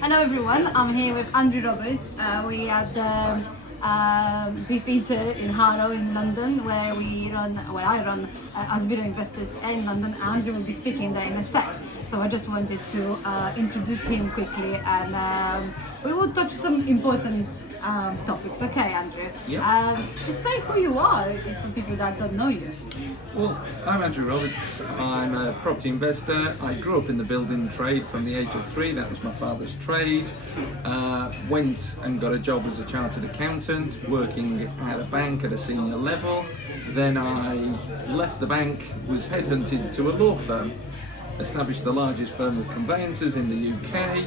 Hello everyone, I'm here with Andrew Roberts. We are the Beef Eater in Harrow in London, where I run Asbiro Investors in London. Andrew will be speaking there in a sec. So I just wanted to introduce him quickly, and we will touch some important topics. Okay, Andrew? Yeah. Just say who you are for people that don't know you. Well, I'm Andrew Roberts. I'm a property investor. I grew up in the building trade from the age of 3. That was my father's trade. Went and got a job as a chartered accountant, working at a bank at a senior level. Then I left the bank, was headhunted to a law firm, established the largest firm of conveyancers in the UK,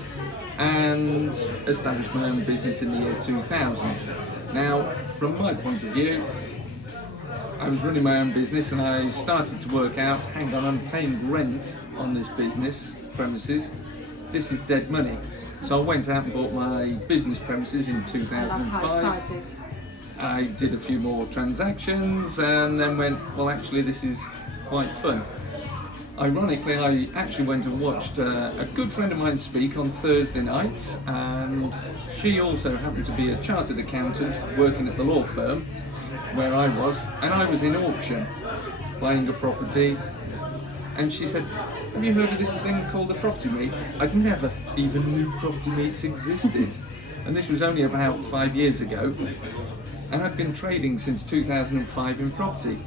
and established my own business in the year 2000. Now, from my point of view, I was running my own business and I started to work out, hang on, I'm paying rent on this business premises. This is dead money. So I went out and bought my business premises in 2005. That's how it started. I did a few more transactions and then went, well, actually this is quite fun. Ironically, I actually went and watched a good friend of mine speak on Thursday nights, and she also happened to be a chartered accountant working at the law firm where I was, and I was in auction buying a property, and she said, have you heard of this thing called a property meet? I'd never even knew property meets existed, and this was only about 5 years ago, and I'd been trading since 2005 in property.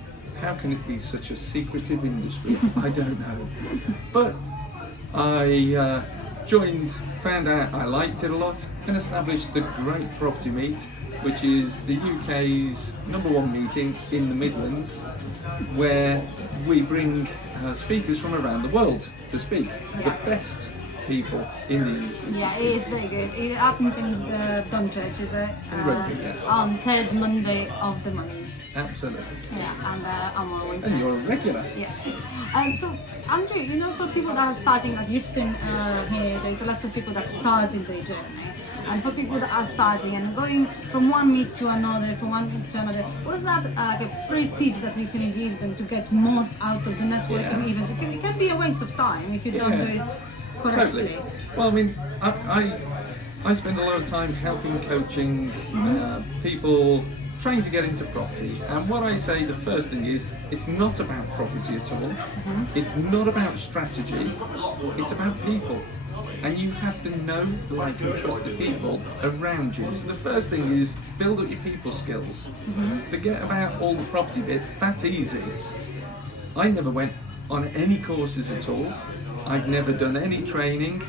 How can it be such a secretive industry? I don't know. But I joined, found out I liked it a lot, and established the Great Property Meet, which is the UK's #1 meeting in the Midlands, where we bring speakers from around the world to speak, the best people in the industry. Yeah, it is very good. It happens in the Church, is it? Rugby, yeah. On third Monday of the month. Absolutely. Yeah, and I'm always there. And you're a regular. Yes. So, Andrew, for people that are starting, like you've seen here, there's lots of people that start in their journey. And for people that are starting and going from one meet to another, from one meet to another, what's that 3 tips that you can give them to get most out of the networking events? Because it can be a waste of time if you don't do it correctly. Totally. Well, I mean, I spend a lot of time helping, coaching people trying to get into property, and what I say, the first thing is, it's not about property at all. It's not about strategy. It's about people, and you have to know, like, and trust the people around you. So the first thing is build up your people skills. Forget about all the property bit. That's easy. I never went on any courses at all. I've never done any training,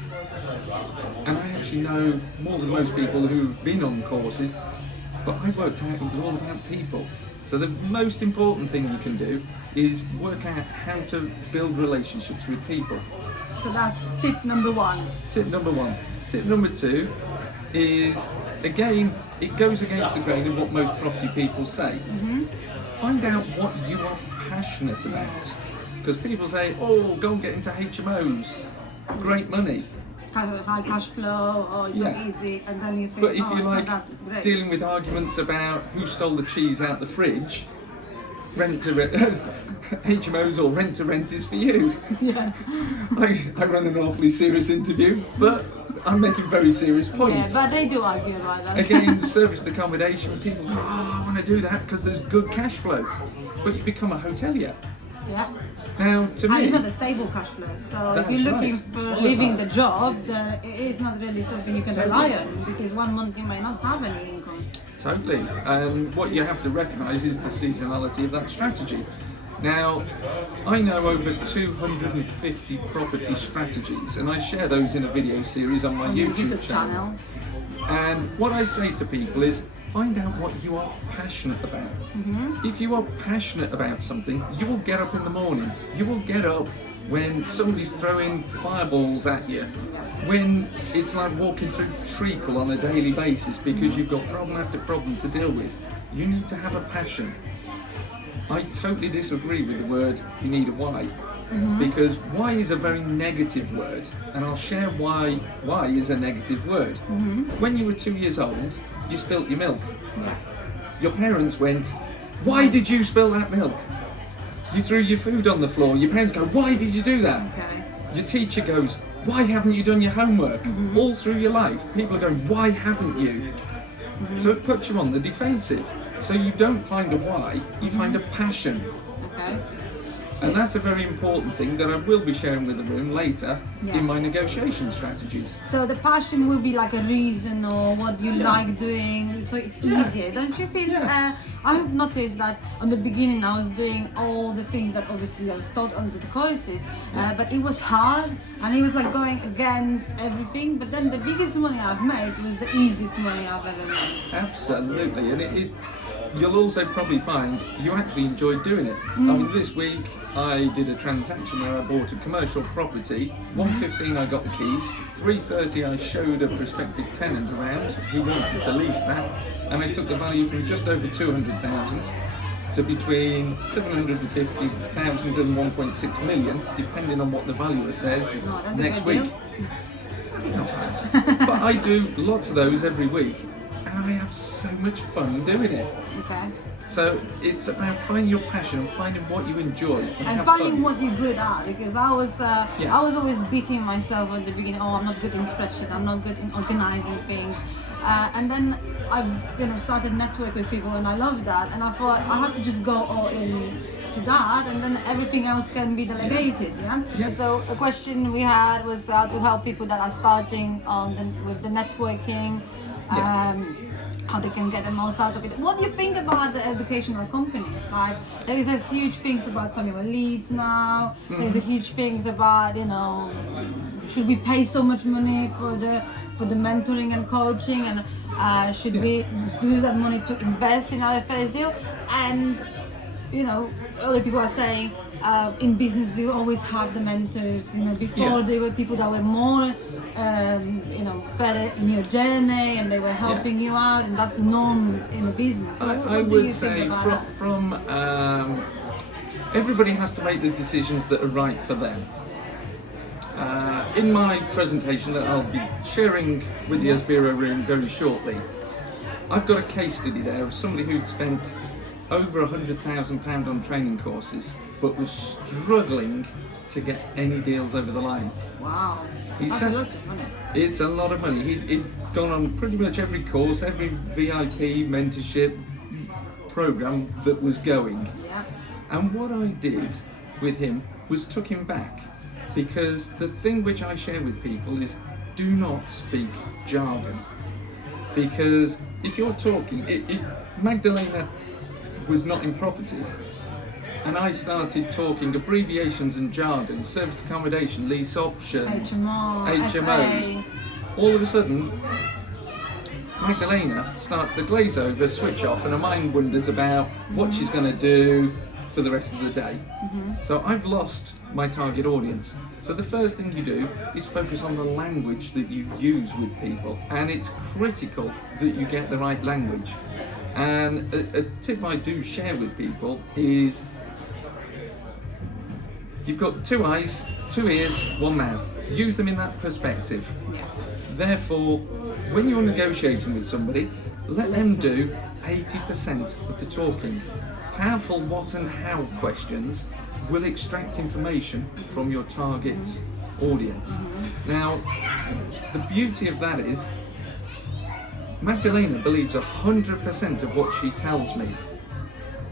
and I actually know more than most people who've been on courses. But I worked out it was all about people. So the most important thing you can do is work out how to build relationships with people. So that's tip number 1. Tip number 1. Tip number 2 is, again, it goes against the grain of what most property people say. Find out what you are passionate about. Because people say, oh, go and get into HMOs. Great money. High cash flow, or it's so easy, and then you think, but if oh, you like great. dealing with arguments about who stole the cheese out the fridge, rent to rent, HMOs or rent to rent is for you. Yeah. I run an awfully serious interview, but I'm making very serious points. Yeah, but they do argue about that. Again, serviced accommodation, people go, oh, I want to do that because there's good cash flow, but you become a hotelier. Yeah. Now, to me, and it's not a stable cash flow. So if That's you're looking right. for leaving the job, it is not really something you can rely on, because one month you might not have any income. Totally, and what you have to recognise is the seasonality of that strategy. Now, I know over 250 property strategies, and I share those in a video series on my YouTube channel. And what I say to people is, find out what you are passionate about. If you are passionate about something, you will get up in the morning. You will get up when somebody's throwing fireballs at you, when it's like walking through treacle on a daily basis because you've got problem after problem to deal with. You need to have a passion. I totally disagree with the word you need a why, because why is a very negative word, and I'll share why is a negative word. When you were 2 years old, you spilt your milk. Your parents went, why did you spill that milk? You threw your food on the floor. Your parents go, why did you do that? Okay. Your teacher goes, why haven't you done your homework? All through your life, people are going, why haven't you? So it puts you on the defensive. So you don't find a why, you find a passion. Okay. And that's a very important thing that I will be sharing with the room later Yeah. in my negotiation strategies. So the passion will be like a reason or what you like doing, so it's easier, don't you feel? Yeah. I have noticed that on the beginning I was doing all the things that obviously I was taught under the courses, but it was hard and it was like going against everything. But then the biggest money I've made was the easiest money I've ever made. Absolutely, and you'll also probably find you actually enjoy doing it. I mean, this week I did a transaction where I bought a commercial property. 1:15 I got the keys. 3:30 I showed a prospective tenant around who wanted to lease that, and I took the value from just over 200,000 to between 750,000 and 1.6 million, depending on what the valuer says No, that's a next good week. deal. That's not bad. But I do lots of those every week, and I have so much fun doing it. Okay. So it's about finding your passion and finding what you enjoy and And have finding fun. what you're good at, because I was always beating myself at the beginning. Oh, I'm not good in spreadsheet. I'm not good in organizing things. And then I, started network with people, and I loved that. And I thought I had to just go all in to that, and then everything else can be delegated. Yeah. So a question we had was to help people that are starting with the networking. How they can get the most out of it. What do you think about the educational companies? Like, there is a huge things about some of the leads now. There's a huge things about, should we pay so much money for the mentoring and coaching, and should we use that money to invest in our first deal? And other people are saying in business you always have the mentors. Before there were people that were more further in your journey, and they were helping you out, and that's the norm in a business. So I what do you would think say about that? from everybody has to make the decisions that are right for them. In my presentation that I'll be sharing with the Asbiro room very shortly, I've got a case study there of somebody who'd spent over £100,000 on training courses, but was struggling to get any deals over the line. Wow, He that's said- a lot of money. It's a lot of money. He'd gone on pretty much every course, every VIP mentorship program that was going. Yeah. And what I did with him was took him back, because the thing which I share with people is do not speak jargon. Because if you're talking, if Magdalena was not in property, and I started talking abbreviations and jargon, service accommodation, lease options, HMO, HMOs, all of a sudden Magdalena starts to glaze over, switch off, and her mind wonders about what she's going to do for the rest of the day. So I've lost my target audience. So the first thing you do is focus on the language that you use with people, and it's critical that you get the right language. And a tip I do share with people is you've got 2 eyes, 2 ears, 1 mouth. Use them in that perspective. Yeah. Therefore, when you're negotiating with somebody, let them do 80% of the talking. Powerful what and how questions will extract information from your target audience. Now, the beauty of that is Magdalena believes 100% of what she tells me.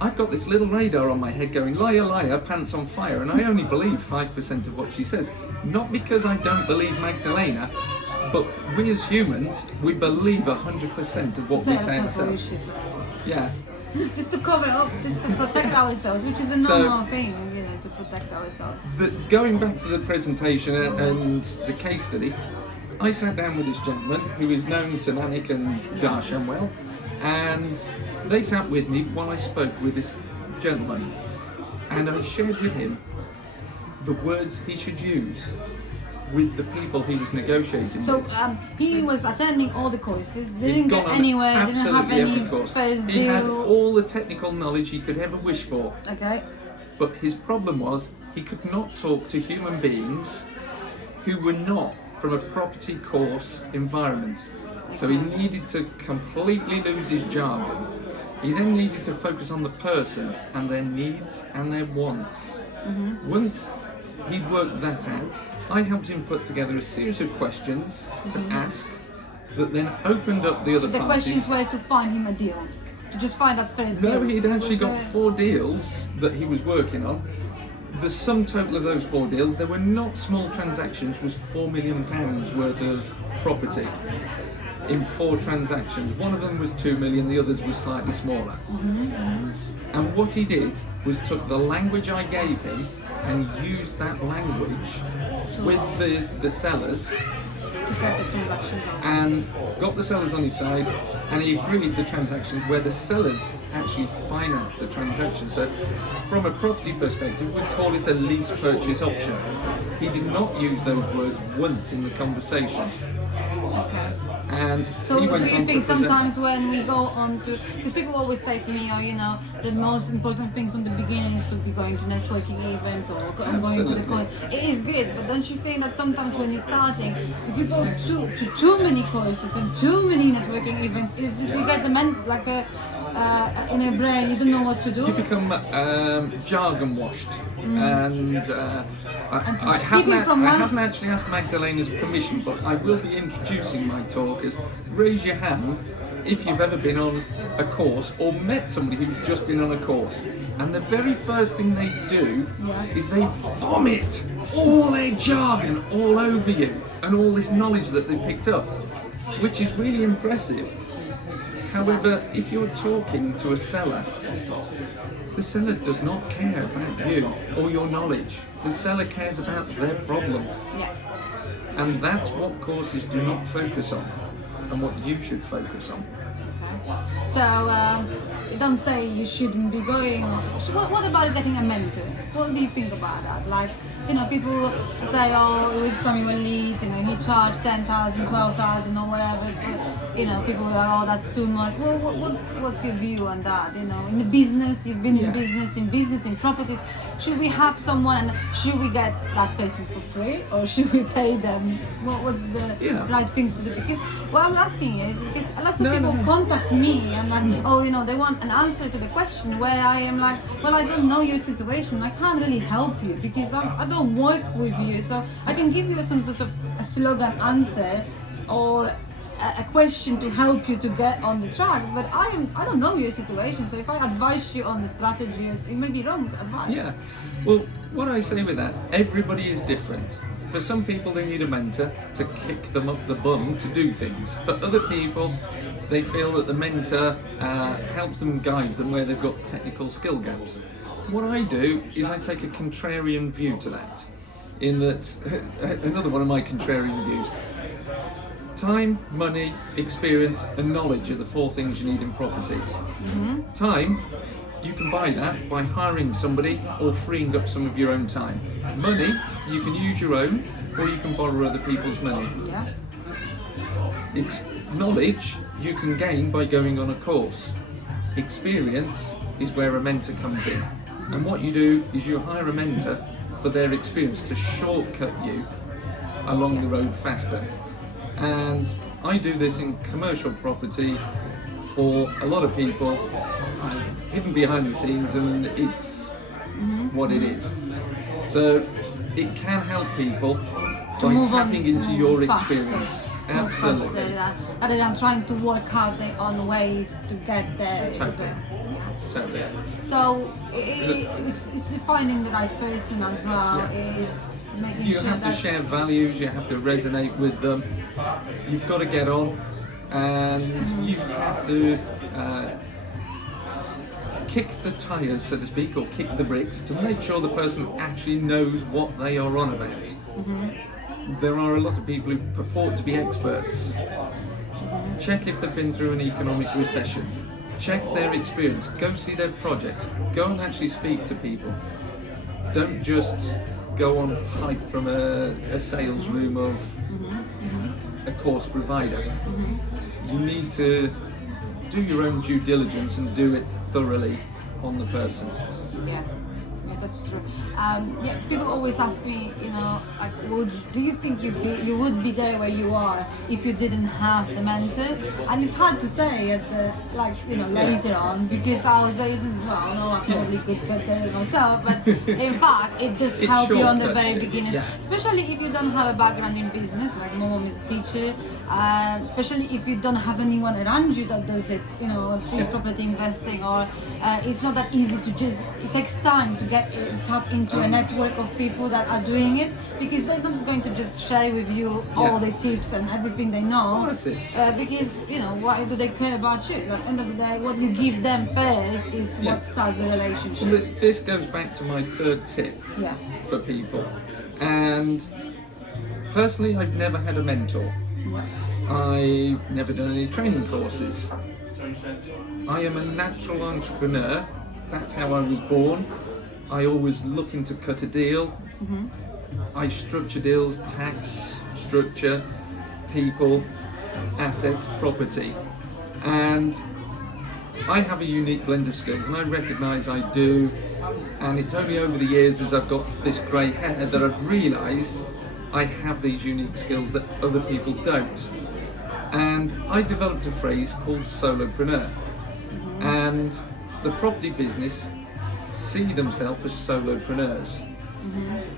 I've got this little radar on my head going, liar, liar, pants on fire, and I only believe 5% of what she says. Not because I don't believe Magdalena, but we as humans, we believe 100% of what we say ourselves. Yeah. Just to cover up, just to protect ourselves, which is a normal thing, to protect ourselves. Going back to the presentation and the case study, I sat down with this gentleman who is known to Nanik and Darshan well, and they sat with me while I spoke with this gentleman, and I shared with him the words he should use with the people he was negotiating So with. he was attending all the courses, He'd didn't gone get on anywhere, didn't have absolutely any every course. first He had deal. all the technical knowledge he could ever wish for, Okay. but his problem was he could not talk to human beings who were not from a property course environment. So he needed to completely lose his jargon. He then needed to focus on the person and their needs and their wants. Once he worked that out, I helped him put together a series of questions to ask that then opened up the So other the parties. questions were to find him a deal, to just find that first deal. No, he'd It actually was got 4 deals that he was working on. The sum total of those 4 deals, they were not small transactions, was £4 million worth of property in 4 transactions. One of them was 2 million, the others were slightly smaller. And what he did was took the language I gave him and used that language with the sellers to get the transactions on. and got the sellers on his side, and he agreed the transactions where the sellers actually financed the transaction. So from a property perspective, we'd call it a lease purchase option. He did not use those words once in the conversation. Okay. And So he do went you on think to present. sometimes when we go on to, because people always say to me, oh, you know, the most important things from the beginning is to be going to networking events or going to the Absolutely. college. It is good, but don't you think that sometimes when you're starting, if you go to too many courses and too many networking events, it's just you get the like a in your brain, you don't know what to do. You become jargon washed, and I skipping haven't, from I one- haven't actually asked Magdalena's permission, but I will be introducing my talk as raise your hand if you've ever been on a course or met somebody who's just been on a course, and the very first thing they do is they vomit all their jargon all over you and all this knowledge that they picked up, which is really impressive. However, if you're talking to a seller, the seller does not care about you or your knowledge. The seller cares about their problem. Yeah. And that's what courses do not focus on, and what you should focus on. So you don't say you shouldn't be going. What about getting a mentor? What do you think about that? Like, you know, people say, oh, with Samuel Leeds, you know, he charged 10,000, 12,000 or whatever. You know, people are like, oh, that's too much. Well, what's your view on that? You know, in the business, you've been in business, in properties. Should we have someone, and should we get that person for free, or should we pay them? What's the right things to do? Because what I'm asking is, because lots of people contact me and like, oh, you know, they want an answer to the question, where I am like, well, I don't know your situation, I can't really help you because I don't work with you, so I can give you some sort of a slogan answer or a question to help you to get on the track, but I don't know your situation, so if I advise you on the strategies, it may be wrong advice. Yeah, well, what I say with that, everybody is different. For some people, they need a mentor to kick them up the bum to do things. For other people, they feel that the mentor helps them, guides them where they've got technical skill gaps. What I do is I take a contrarian view to that, in that, another one of my contrarian views, time, money, experience and knowledge are the 4 things you need in property. Time, you can buy that by hiring somebody or freeing up some of your own time. Money, you can use your own or you can borrow other people's money. Yeah. Knowledge, you can gain by going on a course. Experience is where a mentor comes in. And what you do is you hire a mentor for their experience to shortcut you along the road faster. And I do this in commercial property for a lot of people, hidden behind the scenes, and it's what it is. So it can help people by Move tapping on, into your faster, experience. move Absolutely. faster, rather than trying to work out their own ways to get there. Totally. Totally. So it's finding the right person as well. Is making You sure have to that share values, you have to resonate with them, you've got to get on, and you have to kick the tyres, so to speak, or kick the bricks to make sure the person actually knows what they are on about. There are a lot of people who purport to be experts. Check if they've been through an economic recession. Check their experience. Go see their projects. Go and actually speak to people. Don't just go on hype from a sales room of a course provider. You need to do your own due diligence and do it thoroughly on the person. yeah. definitely, that's true. Yeah, people always ask me, like, do you think you would be there where you are if you didn't have the mentor? And it's hard to say at the later on, because I would say, well, no, I probably could get there myself, but in fact, it does help you on the very beginning, especially if you don't have a background in business. Like my mom is a teacher, especially if you don't have anyone around you that does it, property investing, or it's not that easy to just, it takes time to tap into a network of people that are doing it, because they're not going to just share with you all the tips and everything they know. That's it. Because, why do they care about you? At the end of the day, what you give them first is what starts the relationship. Well, this goes back to my third tip for people. And personally, I've never had a mentor. I've never done any training courses. I am a natural entrepreneur. That's how I was born. I always looking to cut a deal. I structure deals, tax, structure, people, assets, property. And I have a unique blend of skills, and I recognise I do. And it's only over the years, as I've got this grey hair, that I've realised I have these unique skills that other people don't. And I developed a phrase called Solopreneur. And the property business see themselves as solopreneurs,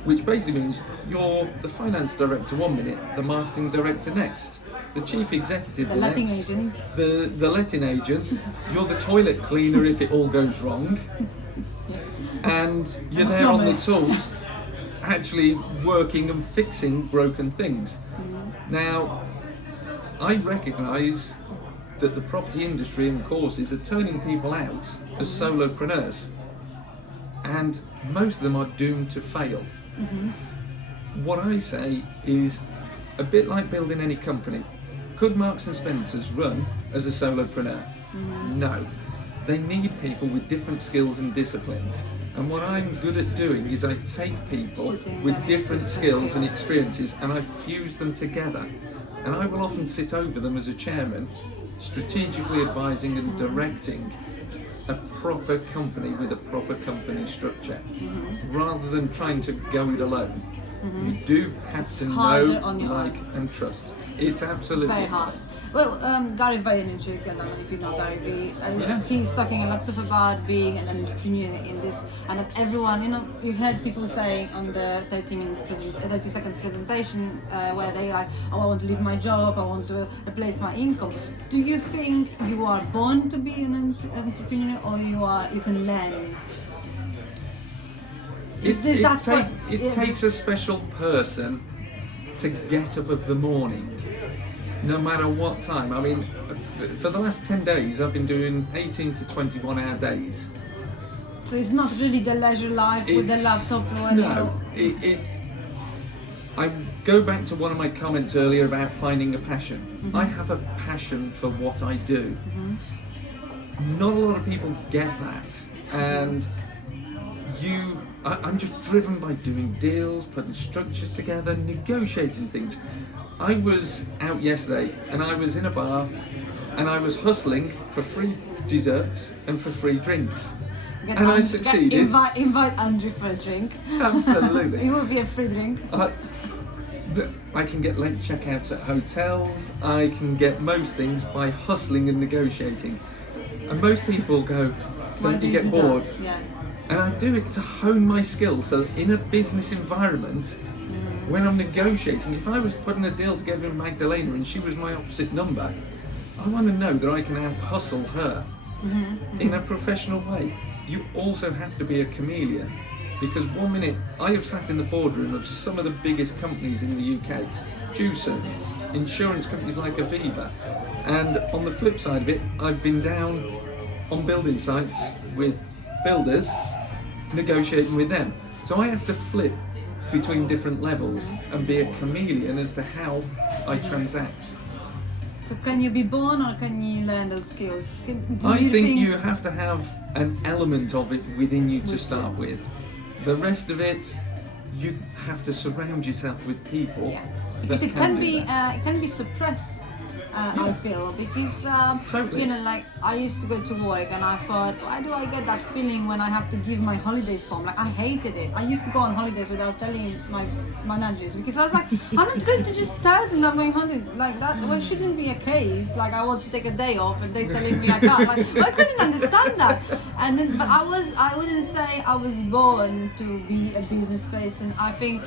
which basically means you're the finance director one minute, the marketing director next, the chief executive The next, letting agent. the letting agent, you're the toilet cleaner if it all goes wrong, and you're there on the tools actually working and fixing broken things. Now, I recognise that the property industry and courses are turning people out as solopreneurs, and most of them are doomed to fail. What I say is a bit like building any company. Could Marks and Spencer's run as a solopreneur? No. They need people with different skills and disciplines. And what I'm good at doing is I take people with different skills and experiences and I fuse them together. And I will often sit over them as a chairman, strategically advising and directing a proper company with a proper company structure, rather than trying to go it alone. You do have to know, like, and trust. It's absolutely very hard. Well, Gary Vaynerchuk, I don't know if you know Gary V, he's talking a lot about being an entrepreneur in this, and that everyone, you heard people saying on the 30 seconds presentation where they like, oh, I want to leave my job, I want to replace my income. Do you think you are born to be an entrepreneur, or you can learn? It takes a special person to get up of the morning, no matter what time. I mean, for the last 10 days I've been doing 18 to 21 hour days. So it's not really the leisure life with the laptop or anything? I go back to one of my comments earlier about finding a passion. I have a passion for what I do. Not a lot of people get that, and I'm just driven by doing deals, putting structures together, negotiating things. I was out yesterday and I was in a bar and I was hustling for free desserts and for free drinks. And I succeeded. Invite Andrew for a drink. Absolutely. It will be a free drink. I can get late checkouts at hotels. I can get most things by hustling and negotiating. And most people go, don't you get bored? Yeah. And I do it to hone my skills. So in a business environment, when I'm negotiating, if I was putting a deal together with Magdalena and she was my opposite number, I want to know that I can out-hustle her in a professional way. You also have to be a chameleon, because one minute I have sat in the boardroom of some of the biggest companies in the UK, juicers, insurance companies like Aviva, and on the flip side of it, I've been down on building sites with builders, negotiating with them. So I have to flip between different levels and be a chameleon as to how I transact. So can you be born, or can you learn those skills? I think you have to have an element of it within you to start with. The rest of it, you have to surround yourself with people. Yeah. Because it can be suppressed I feel, because Totally. you know, like I used to go to work and I thought, why do I get that feeling when I have to give my holiday form? Like I hated it. I used to go on holidays without telling my managers, because I was like, I'm not going to just tell them I'm going holiday like that. Well, shouldn't be a case. Like I want to take a day off and they telling me I can't. Like I couldn't understand that. And then, but I wouldn't say I was born to be a business person. I think,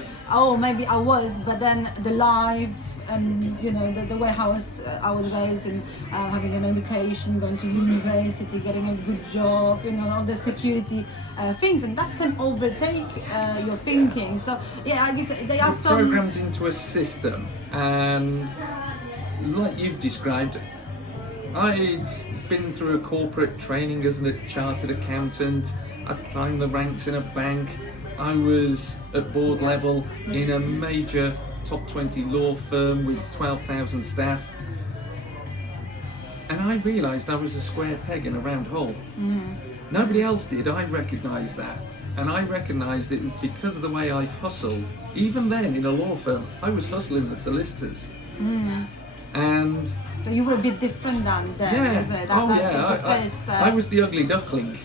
maybe I was, but then the life and you know the way I was raised, and having an education, going to university, getting a good job, you know, all the security things, and that can overtake your thinking. So yeah, I guess they are some Programmed into a system, and like you've described, I'd been through a corporate training as a chartered accountant. I'd climbed the ranks in a bank. I was at board level in a major top 20 law firm with 12,000 staff, and I realised I was a square peg in a round hole. Nobody else did. I recognised that, and I recognised it was because of the way I hustled. Even then, in a law firm, I was hustling the solicitors, and so you were a bit different than them. yeah, Is it? That is the first, I was the ugly duckling.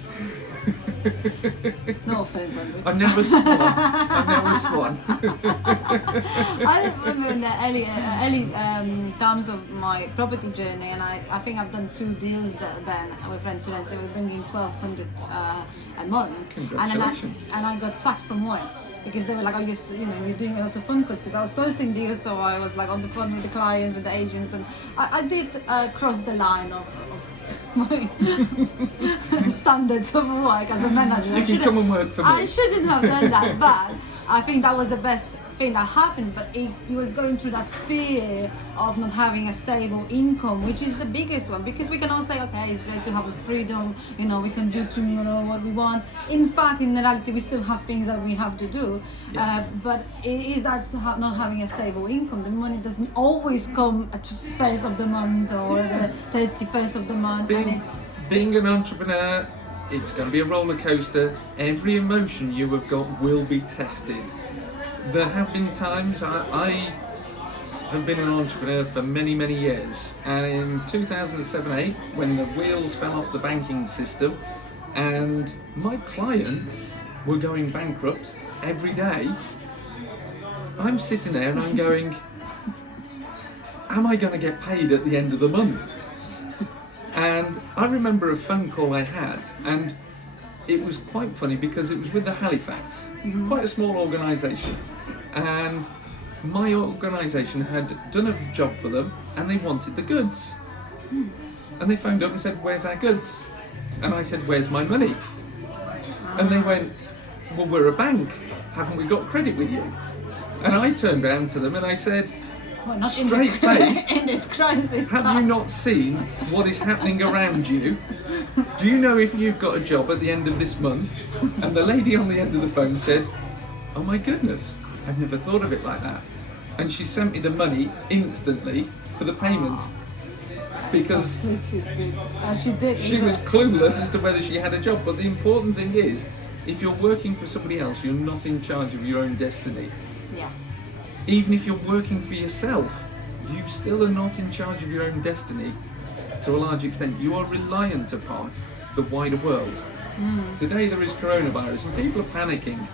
no offense, Andrew. I'm never swan. I remember in the early times of my property journey, and I think I've done 2 deals then with rent to rent. They were bringing 1,200 a month. Congratulations. And I got sacked from work because they were like, you're doing lots of phone calls, because I was sourcing deals, so I was like on the phone with the clients, with the agents, and I did cross the line of my standards of work as a manager. You can come and work for me. I shouldn't have done that, but I think that was the best thing that happened. But it was going through that fear of not having a stable income, which is the biggest one, because we can all say, okay, it's great to have a freedom, you know, we can do tomorrow what we want. In fact, in reality, we still have things that we have to do. But it is that not having a stable income. The money doesn't always come at the first of the month or the 31st of the month. Being an entrepreneur, it's going to be a roller coaster. Every emotion you have got will be tested. There have been times I have been an entrepreneur for many, many years, and in 2007-8, when the wheels fell off the banking system and my clients were going bankrupt every day, I'm sitting there and I'm going, am I going to get paid at the end of the month? And I remember a phone call I had, and it was quite funny because it was with the Halifax, quite a small organisation, and my organisation had done a job for them and they wanted the goods. And they phoned up and said, where's our goods? And I said, where's my money? And they went, well, we're a bank, haven't we got credit with you? And I turned around to them and I said, well, not straight-faced, in this crisis. have you not seen what is happening around you? Do you know if you've got a job at the end of this month? And the lady on the end of the phone said, oh my goodness, I've never thought of it like that. And she sent me the money instantly for the payment. Because she was clueless as to whether she had a job. But the important thing is, if you're working for somebody else, you're not in charge of your own destiny. Yeah. Even if you're working for yourself, you still are not in charge of your own destiny to a large extent. You are reliant upon the wider world. Today there is coronavirus and people are panicking.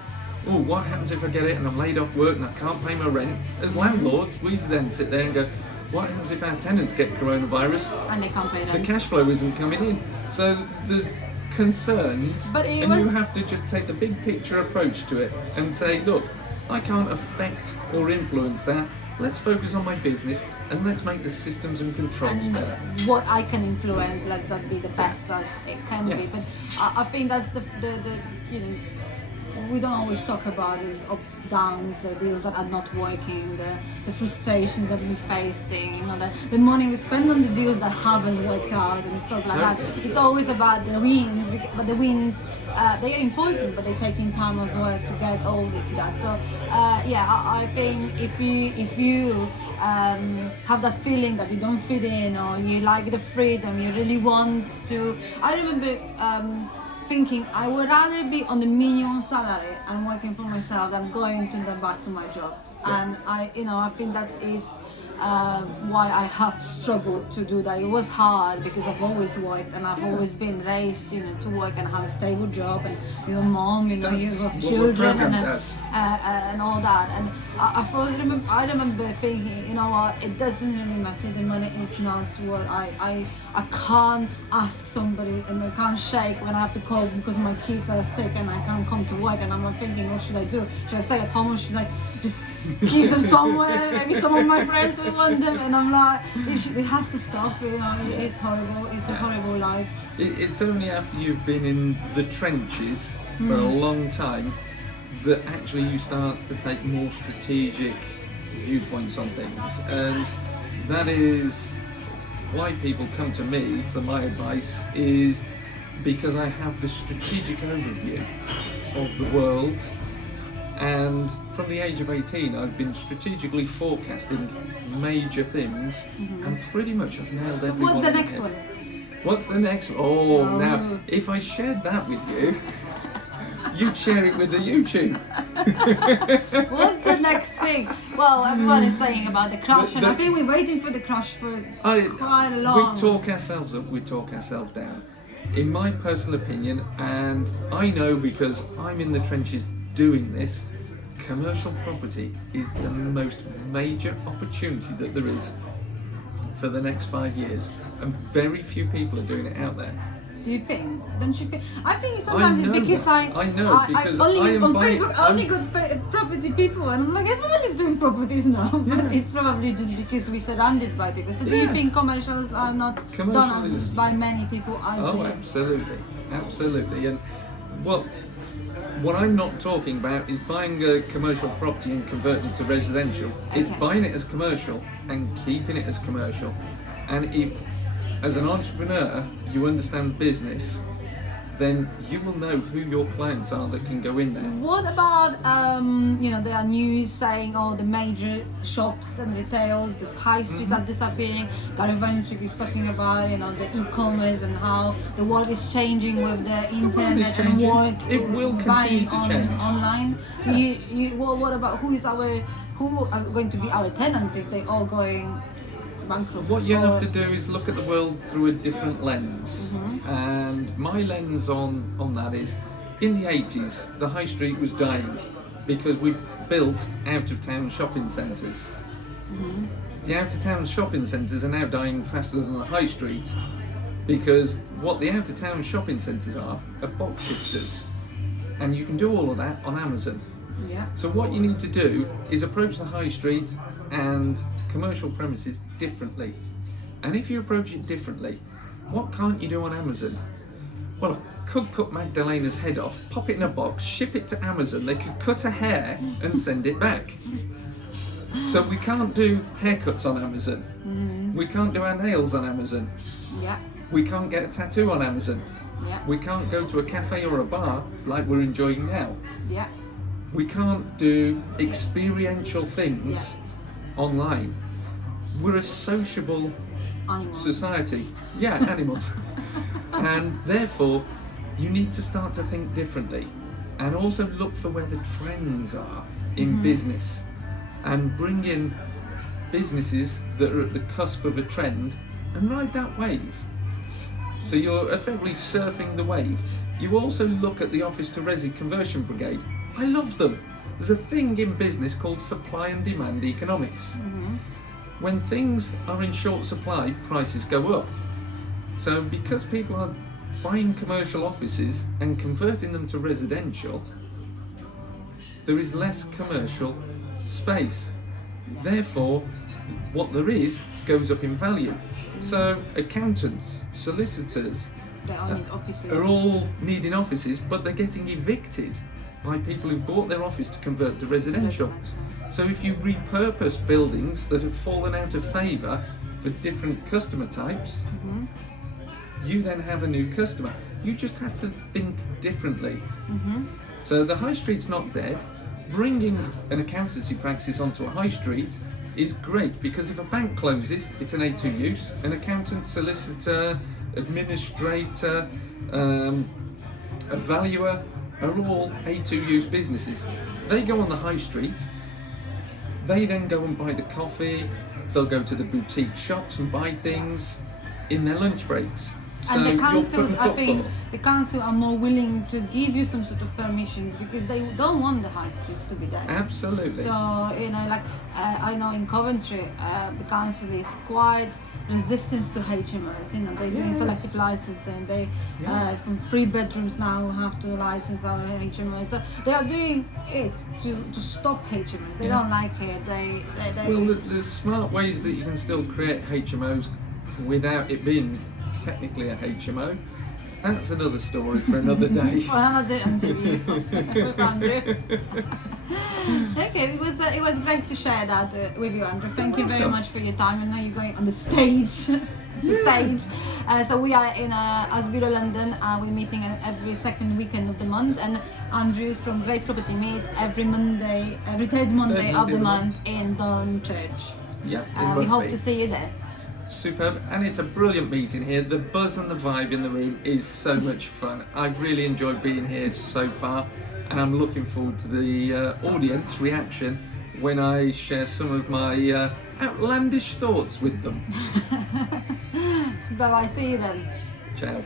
Oh, what happens if I get it and I'm laid off work and I can't pay my rent? As landlords, we then sit there and go, what happens if our tenants get coronavirus And they can't pay the rent. cash flow isn't coming in? So there's concerns, But and you have to just take the big picture approach to it and say, look, I can't affect or influence that. Let's focus on my business and let's make the systems and controls And better. what I can influence, let that be the best as it can Yeah. be. But I think that's the you know, we don't always talk about these up downs, the deals that are not working, the frustrations that we face, you know, the money we spend on the deals that haven't worked out and stuff like that. It's always about the wins, but the wins, they are important, but they're taking time as well to get over to that. So I think if you have that feeling that you don't fit in, or you like the freedom, you really want to. I remember thinking I would rather be on the minimum salary and working for myself than going to back to my job. And I think that is why I have struggled to do that. It was hard because I've always worked and I've always been raised, to work and have a stable job, and your mom, you That's have what children program and does. and all that. And I remember thinking, what, it doesn't really matter. The money is not what I can't ask somebody and I can't shake when I have to call because my kids are sick and I can't come to work, and I'm not thinking, what should I do? Should I stay at home or should I just keep them somewhere? Maybe some of my friends will want them, and I'm like, it has to stop. It is horrible. It's a horrible life. It's only after you've been in the trenches for a long time that actually you start to take more strategic viewpoints on things, and that is why people come to me for my advice, is because I have the strategic overview of the world. And from the age of 18, I've been strategically forecasting major things, and pretty much I've nailed So every what's one the of next them. one? What's the next? Now, if I shared that with you, you'd share it with the YouTube. What's the next thing? Well, everyone is saying about the crush, and I think we're waiting for the crush for quite long. We talk ourselves up, we talk ourselves down. In my personal opinion, and I know because I'm in the trenches doing this, commercial property is the most major opportunity that there is for the next 5 years, and very few people are doing it out there. Do you think? Don't you think? I think sometimes it's because I know, because only I am on buying- Facebook I only got property people, and I'm like, everyone is doing properties now. But it's probably just because we're surrounded by people. So do you think commercials are not done as by many people as Oh, absolutely. And well, what I'm not talking about is buying a commercial property and converting it to residential. It's Okay. buying it as commercial and keeping it as commercial. And if, as an entrepreneur, you understand business, then you will know who your clients are that can go in there. What about there are news saying the major shops and retails, the high streets are disappearing. Gary Vaynerchuk is talking about the e-commerce and how the world is changing with the internet and changing. work. It will continue buying to change. online. What about who is going to be our tenants if they all going bankrupt? What you have to do is look at the world through a different lens. And my lens on that is, in the 80s, the high street was dying because we built out-of-town shopping centres. The out-of-town shopping centres are now dying faster than the high street, because what the out-of-town shopping centres are box shifters. And you can do all of that on Amazon. Yeah. So what you need to do is approach the high street and commercial premises differently. And if you approach it differently, what can't you do on Amazon? Well, I could cut Magdalena's head off, pop it in a box, ship it to Amazon. They could cut her hair and send it back. So we can't do haircuts on Amazon. We can't do our nails on Amazon. Yeah. We can't get a tattoo on Amazon. Yeah. We can't go to a cafe or a bar like we're enjoying now. Yeah. We can't do experiential things online. We're a sociable Animals. society. Yeah, animals. And therefore, you need to start to think differently, and also look for where the trends are in business, and bring in businesses that are at the cusp of a trend and ride that wave. So you're effectively surfing the wave. You also look at the office to resi conversion brigade. I love them. There's a thing in business called supply and demand economics. When things are in short supply, prices go up. So because people are buying commercial offices and converting them to residential, there is less commercial space. Therefore, what there is goes up in value. So accountants, solicitors They all need offices. are all needing offices, but they're getting evicted by people who've bought their office to convert to residential. So if you repurpose buildings that have fallen out of favour for different customer types, you then have a new customer. You just have to think differently. So the high street's not dead. Bringing an accountancy practice onto a high street is great, because if a bank closes, it's an A2 use. An accountant, solicitor, administrator, a valuer are all A2 use businesses. They go on the high street, They then go and buy the coffee. They'll go to the boutique shops and buy things in their lunch breaks. So And the you're councils, putting I think, footfall. the council are more willing to give you some sort of permissions because they don't want the high streets to be there. Absolutely. So, like I know in Coventry, the council is quite resistant to HMOs. They're doing selective licensing. They from 3 bedrooms now have to license our HMOs. So they are doing it to stop HMOs. They don't like it. They Well, there's smart ways that you can still create HMOs without it being technically a HMO. That's another story for another day. for another interview with Andrew. Okay, it was great to share that with you, Andrew. Thank you very much for your time. I know you're going on the stage. So we are in Asbury, London. We're meeting every second weekend of the month, and Andrew's from Great Property meet every third Monday of the month in Dawn Church. Yeah, We hope to see you there. Superb, and it's a brilliant meeting here. The buzz and the vibe in the room is so much fun. I've really enjoyed being here so far, and I'm looking forward to the audience reaction when I share some of my outlandish thoughts with them. Bye bye, see you then. Ciao.